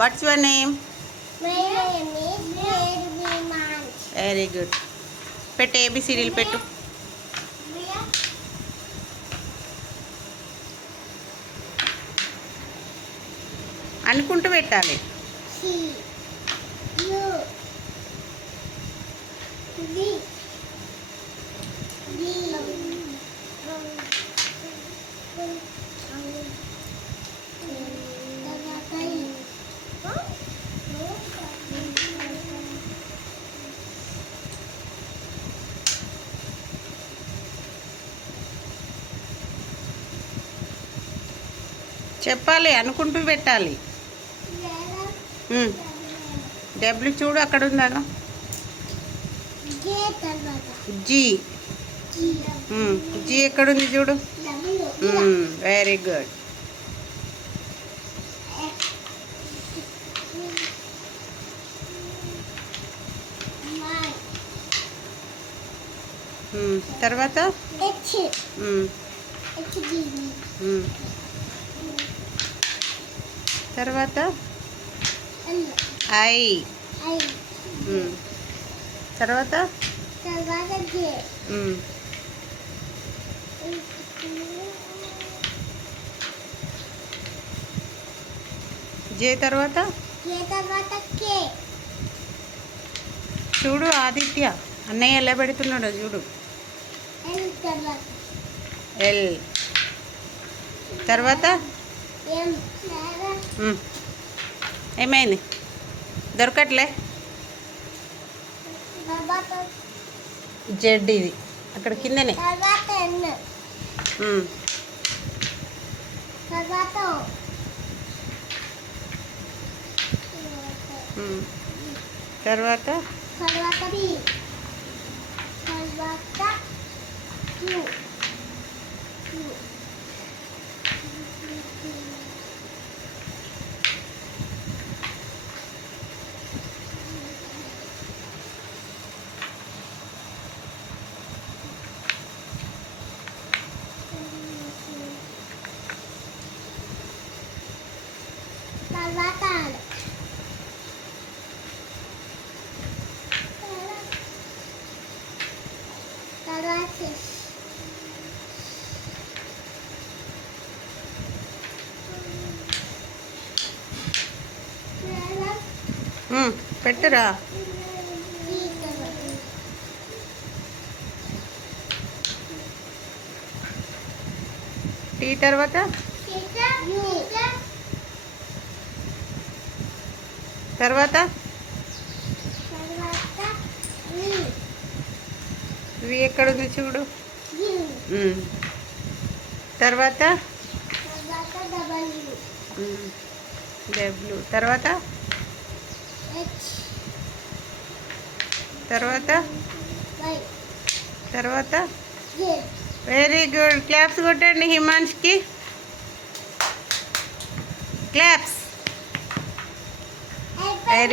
What's your name? Very good. పెట్టు, ఏబిసిడీలు పెట్టు. అనుకుంటూ పెట్టాలి. చెప్పాలి, అనుకుంటూ పెట్టాలి. డబ్ల్యూ చూడు, అక్కడ ఉందాగా. జీ. జీ ఎక్కడుంది చూడు. Very good. తర్వాత తర్వాత ఐ. తర్వాత జే. తర్వాత చూడు ఆదిత్య, అన్నయ్య ఎలా పెడుతున్నాడో చూడు. ఎల్. తర్వాత ఏమైంది? దొరకట్లే. జెడ్. ఇది అక్కడ కిందనే. తర్వాత పెట్టురా. టీ. తర్వాత తర్వాత వి ఎక్కడుంది చూడు. తర్వాత డబ్ల్యూ. తర్వాత తర్వాత తర్వాత వెరీ గుడ్. క్లాప్స్ కొట్టండి హిమాంష్కి. క్లాప్స్. వెరీ